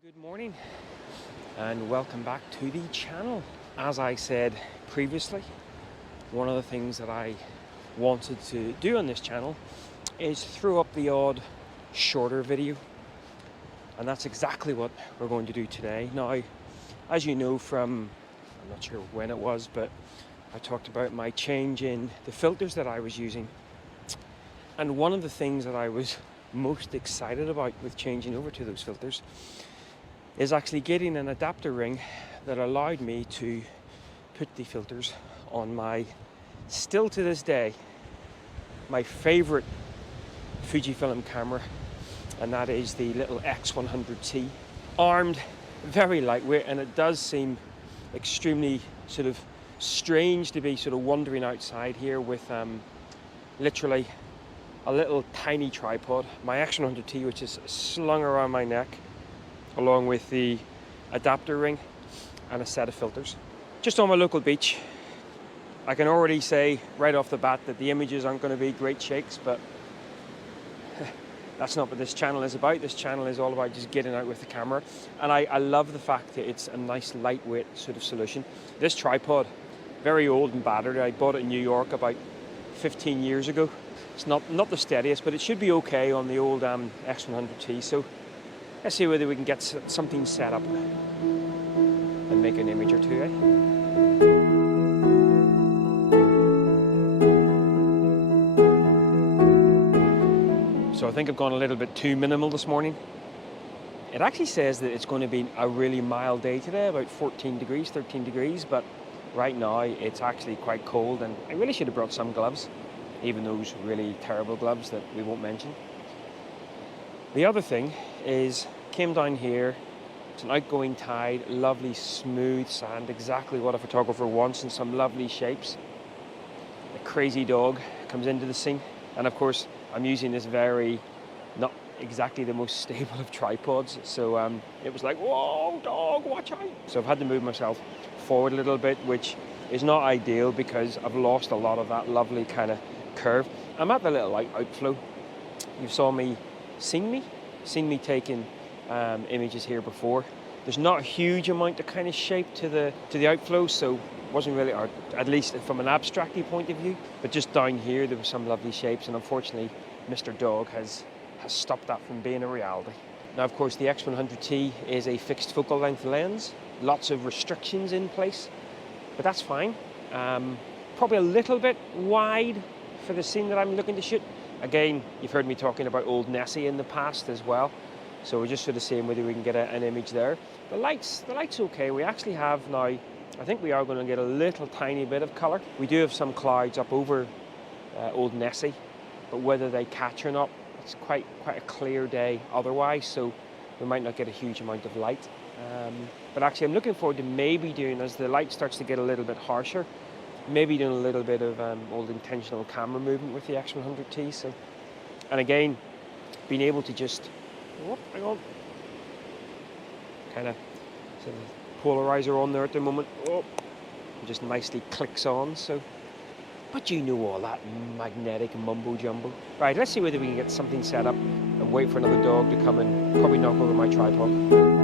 Good morning and welcome back to the channel. As I said previously, one of the things that I wanted to do on this channel is throw up the odd shorter video, and that's exactly what we're going to do today. Now, as you know from, I'm not sure when it was, but I talked about my change in the filters that I was using, and one of the things that I was most excited about with changing over to those filters is actually getting an adapter ring that allowed me to put the filters on my, still to this day, my favorite Fujifilm camera, and that is the little X100T. Armed, very lightweight, and it does seem extremely sort of strange to be sort of wandering outside here with literally a little tiny tripod, my X100T, which is slung around my neck, along with the adapter ring and a set of filters. Just on my local beach. I can already say right off the bat that the images aren't going to be great shakes, but that's not what this channel is about. This channel is all about just getting out with the camera, and I love the fact that it's a nice lightweight sort of solution. This tripod, very old and battered. I bought it in New York about 15 years ago. It's not the steadiest, but it should be okay on the old X100T. So let's see whether we can get something set up and make an image or two, eh? So I think I've gone a little bit too minimal this morning. It actually says that it's going to be a really mild day today, about 14 degrees, 13 degrees, but right now it's actually quite cold, and I really should have brought some gloves, even those really terrible gloves that we won't mention. The other thing is, came down here, it's an outgoing tide, lovely smooth sand, exactly what a photographer wants, and some lovely shapes. A crazy dog comes into the scene, and of course I'm using this very, not exactly the most stable of tripods, so it was like, whoa dog, watch out. So I've had to move myself forward a little bit, which is not ideal because I've lost a lot of that lovely kind of curve. I'm at the little outflow. You seen me taking images here before. There's not a huge amount of kind of shape to the outflow, so wasn't really, or at least from an abstracty point of view, but just down here there were some lovely shapes, and unfortunately Mr. Dog has stopped that from being a reality. Now of course the X100T is a fixed focal length lens, lots of restrictions in place, but that's fine. Probably a little bit wide for the scene that I'm looking to shoot. Again, you've heard me talking about Old Nessie in the past as well, so we're just sort of seeing whether we can get an image there. The light's okay. We actually have now, I think we are going to get a little tiny bit of colour. We do have some clouds up over Old Nessie, but whether they catch or not, it's quite a clear day otherwise, so we might not get a huge amount of light. But actually I'm looking forward to maybe doing, as the light starts to get a little bit harsher, maybe doing a little bit of old intentional camera movement with the X100T. So, and again, being able to just, hang on, kind of sort of polarizer on there at the moment. It just nicely clicks on. So, but you know all that magnetic mumbo jumbo. Right, let's see whether we can get something set up and wait for another dog to come and probably knock over my tripod.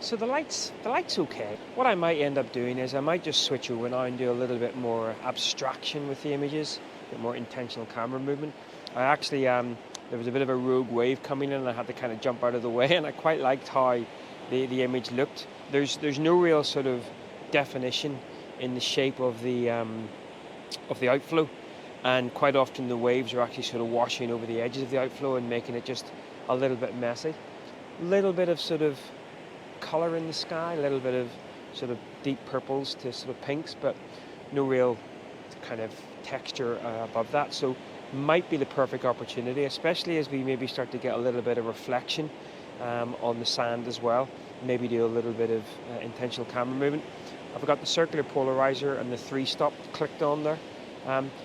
So the light's okay. What I might end up doing is I might just switch over now and do a little bit more abstraction with the images, a bit more intentional camera movement. I actually, there was a bit of a rogue wave coming in and I had to kind of jump out of the way, and I quite liked how the image looked. There's no real sort of definition in the shape of the outflow, and quite often the waves are actually sort of washing over the edges of the outflow and making it just a little bit messy. A little bit of sort of colour in the sky, a little bit of sort of deep purples to sort of pinks, but no real kind of texture above that. So might be the perfect opportunity, especially as we maybe start to get a little bit of reflection on the sand as well. Maybe do a little bit of intentional camera movement. I've got the circular polarizer and the 3-stop clicked on there.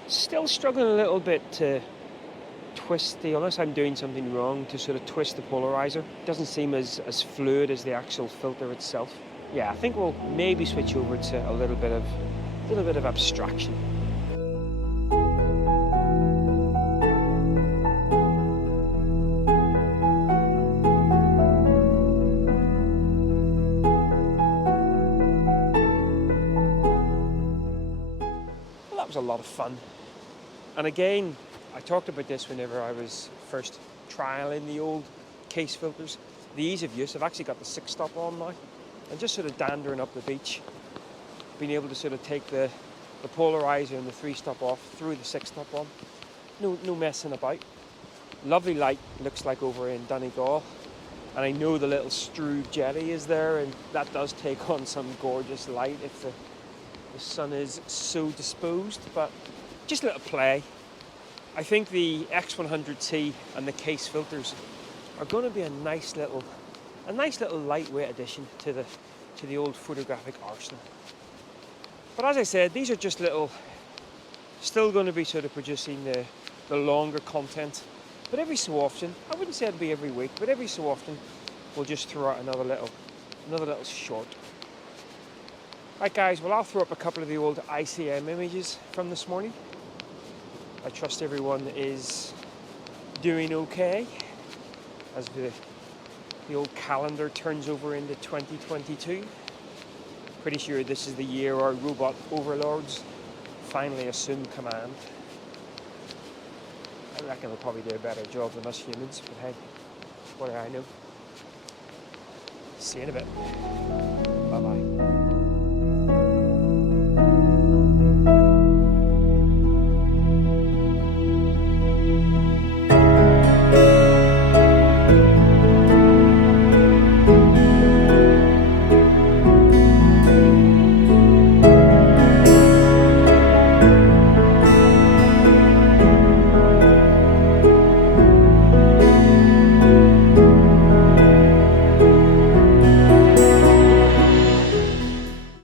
Still struggling a little bit to twist unless I'm doing something wrong, to sort of twist the polarizer. It doesn't seem as fluid as the actual filter itself. Yeah, I think we'll maybe switch over to a little bit of abstraction. Well, that was a lot of fun. And again, I talked about this whenever I was first trialing the old Kase filters. The ease of use. I've actually got the 6-stop on now, and just sort of dandering up the beach, being able to sort of take the polarizer and the 3-stop off, through the 6-stop on. No messing about. Lovely light, looks like over in Donegal. And I know the little Strood jetty is there, and that does take on some gorgeous light if the sun is so disposed, but just a little play. I think the X100T and the Kase filters are going to be a nice little lightweight addition to the old photographic arsenal. But as I said, these are just still going to be sort of producing the longer content. But every so often, I wouldn't say it'll be every week, but every so often we'll just throw out another little short. Right guys, well, I'll throw up a couple of the old ICM images from this morning. I trust everyone is doing okay as the old calendar turns over into 2022. Pretty sure this is the year our robot overlords finally assume command. I reckon they'll probably do a better job than us humans, but hey, what do I know? See you in a bit.